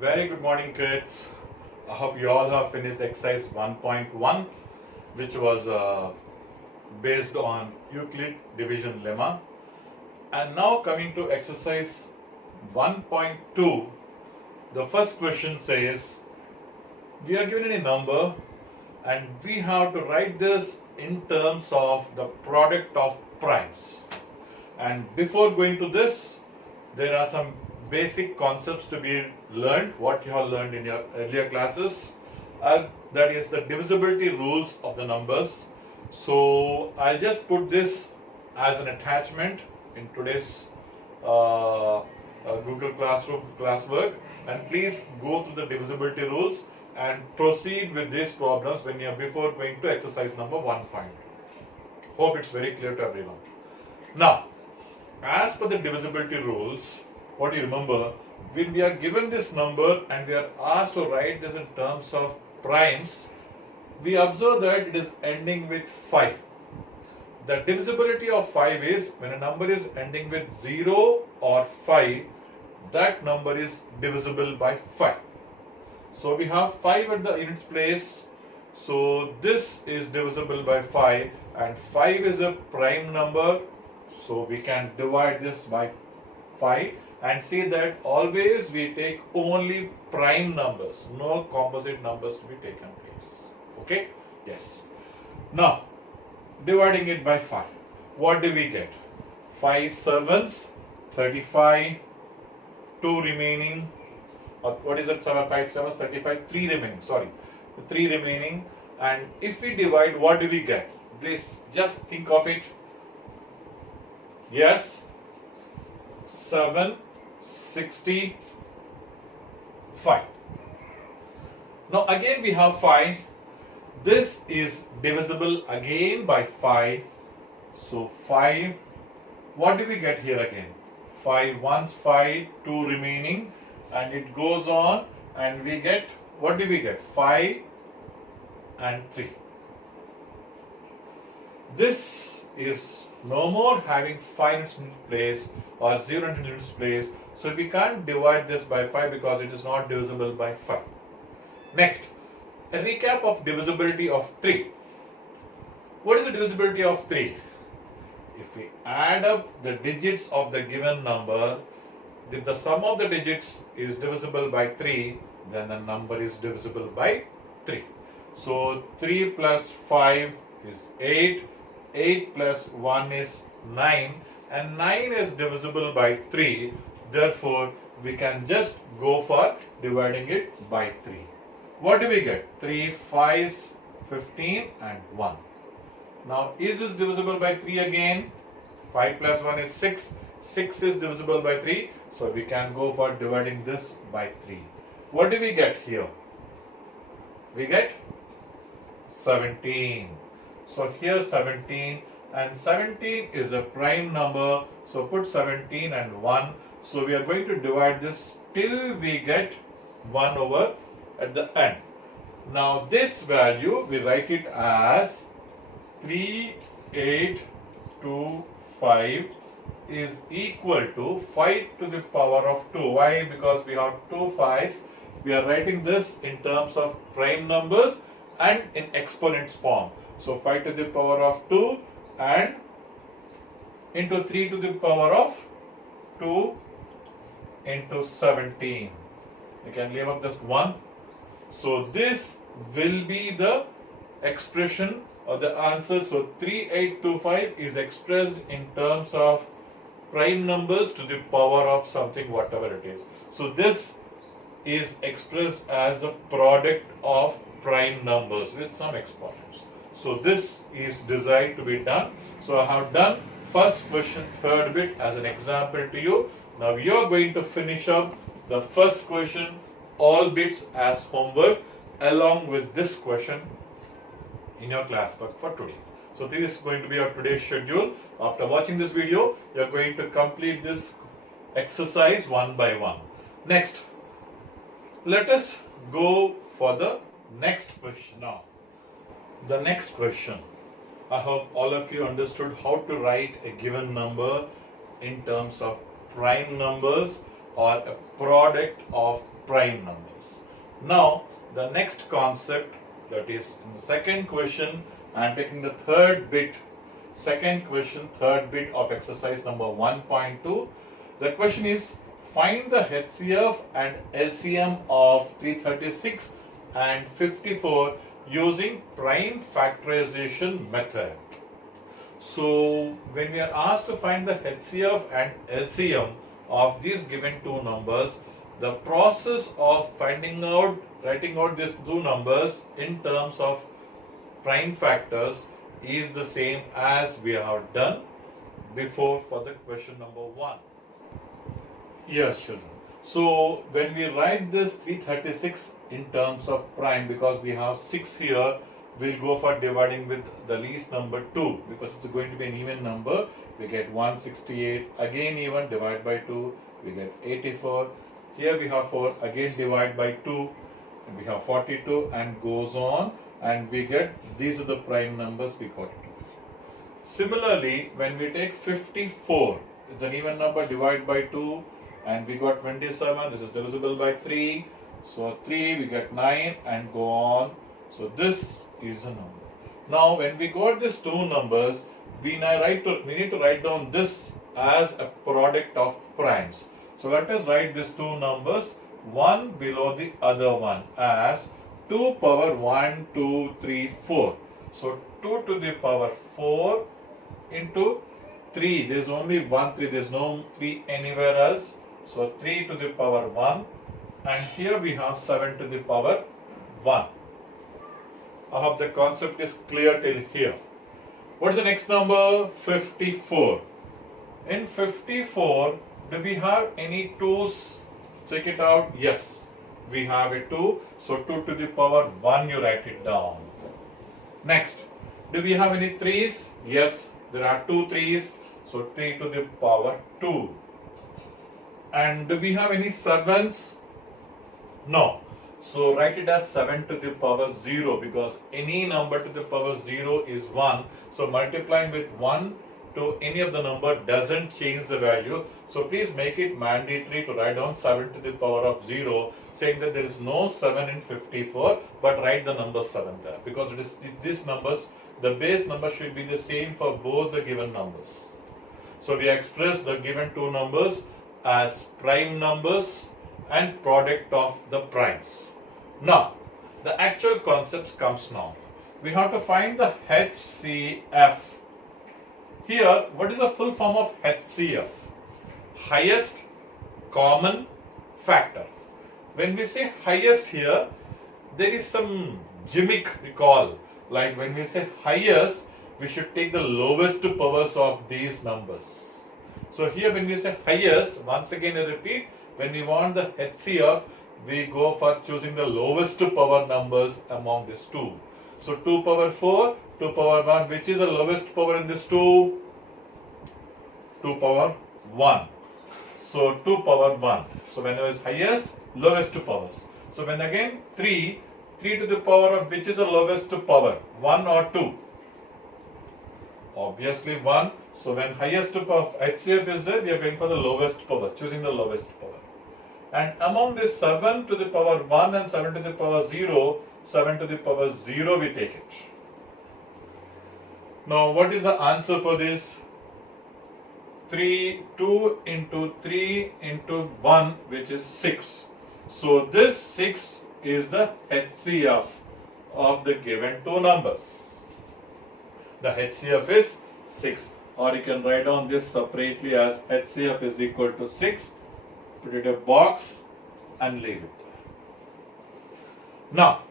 Very good morning, kids. I hope you all have finished exercise 1.1, which was based on Euclid division lemma. And now coming to exercise 1.2, the first question says, we are given a number and we have to write this in terms of the product of primes. And before going to this, there are some basic concepts to be learned, what you have learned in your earlier classes. That is the divisibility rules of the numbers. So I'll just put this as an attachment in today's Google Classroom classwork, and please go through the divisibility rules and proceed with these problems when you are before going to exercise number 1. Hope it's very clear to everyone. Now, as per the divisibility rules, what do you remember? When we are given this number and we are asked to write this in terms of primes, we observe that it is ending with 5. The divisibility of 5 is when a number is ending with 0 or 5, that number is divisible by 5. So we have 5 at the units place. So this is divisible by 5 and 5 is a prime number. So we can divide this by 5 and see that always we take only prime numbers, no composite numbers to be taken place. Okay? Yes. Now, dividing it by 5, what do we get? 5 sevens, 35, 2 remaining. What is it? 5 sevens, 35, 3 remaining. Sorry, 3 remaining. And if we divide, what do we get? Please just think of it. Yes, 765. Now again we have 5. This is divisible again by 5. So 5. What do we get here again? 5 ones, 5, 2 remaining, and it goes on, and we get, what do we get? 5 and 3. This is no more having 5 in its place or 0 in its place. So we can't divide this by 5 because it is not divisible by 5. Next, a recap of divisibility of 3. What is the divisibility of 3? If we add up the digits of the given number, if the sum of the digits is divisible by 3, then the number is divisible by 3. So 3 plus 5 is 8. 8 plus 1 is 9, and 9 is divisible by 3. Therefore, we can just go for dividing it by 3. What do we get? 3 5s, 15 and 1. Now, is this divisible by 3 again? 5 plus 1 is 6. 6 is divisible by 3. So, we can go for dividing this by 3. What do we get here? We get 17. So here 17, and 17 is a prime number, so put 17 and 1. So we are going to divide this till we get 1 over at the end. Now this value, we write it as 3825 is equal to 5 to the power of 2. Why? Because we have 2 5s. We are writing this in terms of prime numbers and in exponents form. So 5 to the power of 2 and into 3 to the power of 2 into 17. You can leave up this 1. So this will be the expression or the answer. So 3825 is expressed in terms of prime numbers to the power of something, whatever it is. So this is expressed as a product of prime numbers with some exponents. So this is designed to be done. So I have done first question, third bit as an example to you. Now you are going to finish up the first question, all bits as homework along with this question in your classwork for today. So this is going to be our today's schedule. After watching this video, you are going to complete this exercise one by one. Next, let us go for the next question now. The next question. I hope all of you understood how to write a given number in terms of prime numbers or a product of prime numbers. Now the next concept, that is in the second question, I am taking the third bit of exercise number 1.2. The question is, find the HCF and LCM of 336 and 54 using prime factorization method. So when we are asked to find the HCF and LCM of these given two numbers, the process of writing out these two numbers in terms of prime factors is the same as we have done before for the question number 1. Yes, children. So when we write this 336 in terms of prime, because we have 6 here, we'll go for dividing with the least number 2, because it's going to be an even number. We get 168, again even, divide by 2, we get 84. Here we have 4, again divide by 2, and we have 42, and goes on, and we get, these are the prime numbers we got. Similarly, when we take 54, it's an even number, divide by 2, and we got 27, this is divisible by 3, so 3, we get 9, and go on. So this is a number. Now when we got these two numbers, we need to write down this as a product of primes. So let us write these two numbers one below the other one as 2 power 1, 2, 3, 4. So 2 to the power 4 into 3. There is only 1 3. There is no 3 anywhere else. So 3 to the power 1. And here we have 7 to the power 1. I hope the concept is clear till here. What is the next number? 54. In 54, do we have any 2's? Check it out. Yes, we have a 2. So 2 to the power 1, you write it down. Next, do we have any 3's? Yes, there are 2 3's. So 3 to the power 2. And do we have any 7's? No. So write it as 7 to the power 0, because any number to the power 0 is 1. So multiplying with 1 to any of the number doesn't change the value. So please make it mandatory to write down 7 to the power of 0, saying that there is no 7 in 54, but write the number 7 there, because these numbers, the base number should be the same for both the given numbers. So we express the given two numbers as prime numbers and product of the primes. Now, the actual concepts comes now. We have to find the HCF. Here, what is the full form of HCF? Highest common factor. When we say highest here, there is some gimmick we call. Like when we say highest, we should take the lowest powers of these numbers. So here when we say highest, once again I repeat, when we want the HCF, we go for choosing the lowest power numbers among these two. So 2 power 4, 2 power 1, which is the lowest power in this 2? 2 power 1. So 2 power 1. So whenever is highest, lowest powers. So when again 3 to the power of which is the lowest power? 1 or 2? Obviously 1. So when highest power of HCF is there, we are going for the lowest power, choosing the lowest power. And among this 7 to the power 1 and 7 to the power 0, 7 to the power 0 we take it. Now what is the answer for this? 2 into 3 into 1, which is 6. So this 6 is the HCF of the given two numbers. The HCF is 6. Or you can write down this separately as HCF is equal to 6. Put it in a box and leave it there. Now,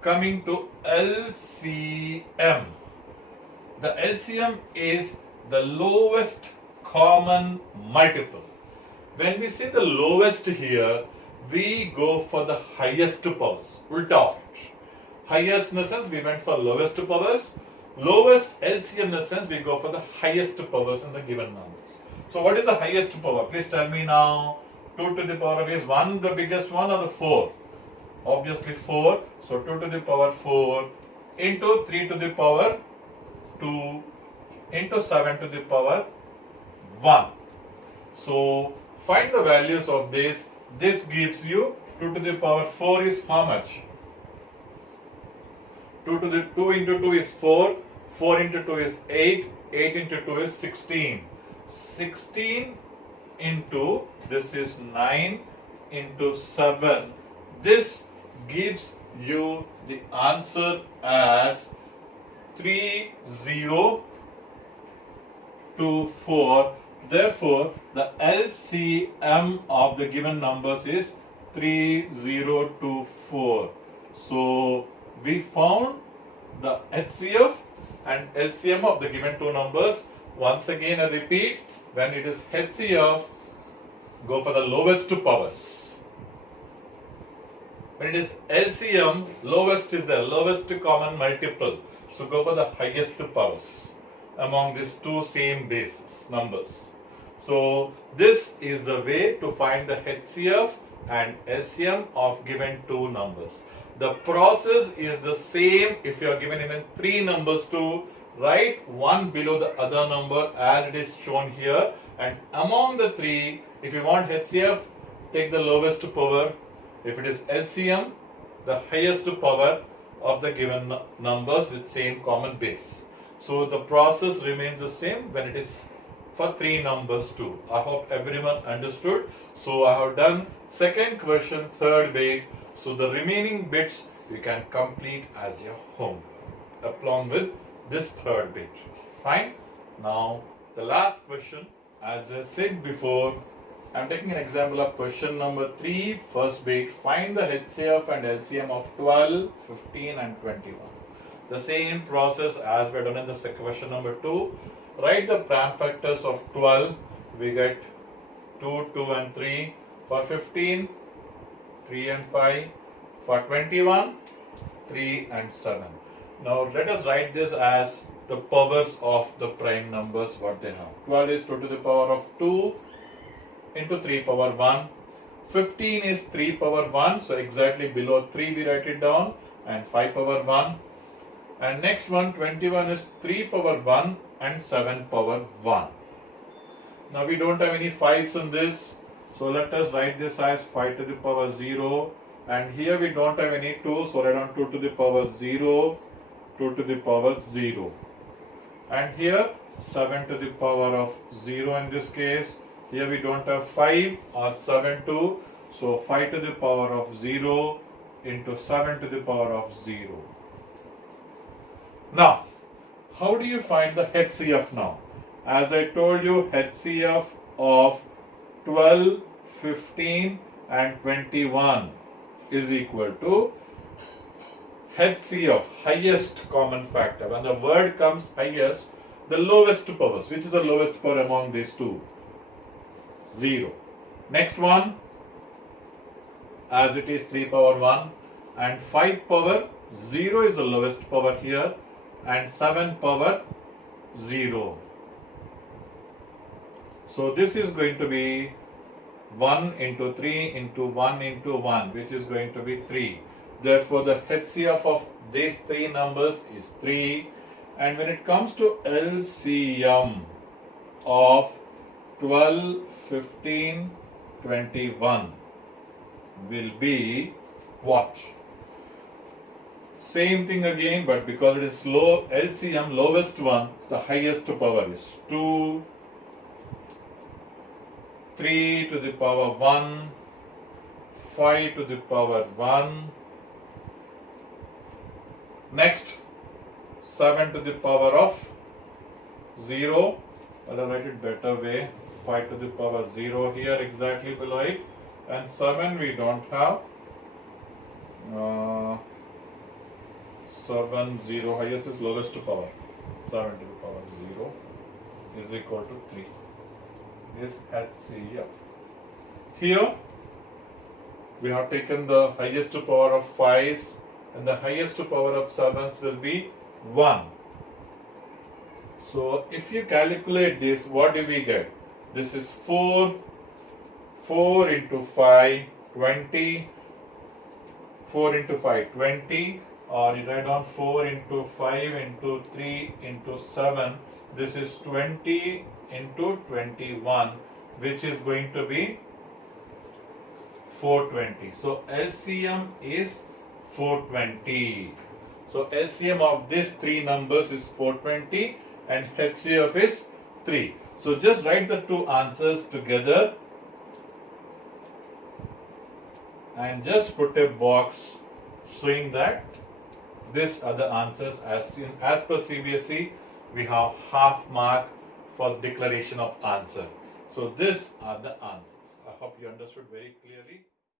coming to LCM. The LCM is the lowest common multiple. When we say the lowest here, we go for the highest powers. Ulta of it. Highest in the sense we went for lowest powers. Lowest LCM in the sense we go for the highest powers in the given numbers. So what is the highest power? Please tell me now. 2 to the power of is 1 the biggest one or the 4? Obviously 4. So 2 to the power 4 into 3 to the power 2 into 7 to the power 1. So find the values of this. This gives you 2 to the power 4 is how much? 2 into 2 is 4. 4 into 2 is 8. 8 into 2 is 16. 16 into this is 9 into 7. This gives you the answer as 3024. Therefore, the LCM of the given numbers is 3024. So, we found the HCF and LCM of the given two numbers. Once again, I repeat, when it is HCF, go for the lowest two powers. When it is LCM, lowest is the lowest common multiple. So go for the highest powers among these two same bases numbers. So this is the way to find the HCF and LCM of given two numbers. The process is the same if you are given even three numbers to write one below the other number as it is shown here, and among the three, if you want HCF, take the lowest power. If it is LCM, the highest power of the given numbers with same common base. So the process remains the same when it is for three numbers too. I hope everyone understood. So I have done second question, third bit. So the remaining bits you can complete as your homework along with this third bit. Fine. Now the last question, as I said before, I am taking an example of question number 3, first bit. Find the HCF and LCM of 12, 15 and 21. The same process as we have done in the question number 2. Write the prime factors of 12. We get 2, 2 and 3. For 15, 3 and 5. For 21, 3 and 7. Now let us write this as the powers of the prime numbers what they have. 12 is 2 to the power of 2 into 3 power 1. 15 is 3 power 1, so exactly below 3 we write it down, and 5 power 1. And next one, 21 is 3 power 1 and 7 power 1. Now we don't have any 5s in this, so let us write this as 5 to the power 0. And here we don't have any 2, so write down 2 to the power 0, 2 to the power 0. And here 7 to the power of 0 in this case. Here we don't have 5 or 7 too, so 5 to the power of 0 into 7 to the power of 0. Now, how do you find the HCF now? As I told you, HCF of 12, 15 and 21 is equal to HCF, highest common factor. When the word comes highest, the lowest powers. Which is the lowest power among these two? 0. Next one, as it is 3 power 1 and 5 power 0 is the lowest power here, and 7 power 0. So this is going to be 1 into 3 into 1 into 1, which is going to be 3. Therefore the HCF of these three numbers is 3. And when it comes to LCM of 12, 15, 21 will be what? Same thing again, but because it is low, LCM lowest one, the highest power is 2, 3 to the power 1, 5 to the power 1, next 7 to the power of 0, I'll write it better way, 5 to the power 0 here exactly below it, and 7 we don't have, 7, 0, highest is lowest power, 7 to the power 0 is equal to 3 is HCF. Here we have taken the highest power of 5s and the highest power of 7s will be 1. So if you calculate this, what do we get? This is 4 into 5, 20, 4 into 5, 20, or you write down 4 into 5 into 3 into 7, this is 20 into 21, which is going to be 420. So LCM is 420. So LCM of these three numbers is 420 and HCF is 3. So just write the two answers together and just put a box showing that these are the answers. As per CBSE, we have half mark for declaration of answer. So these are the answers. I hope you understood very clearly.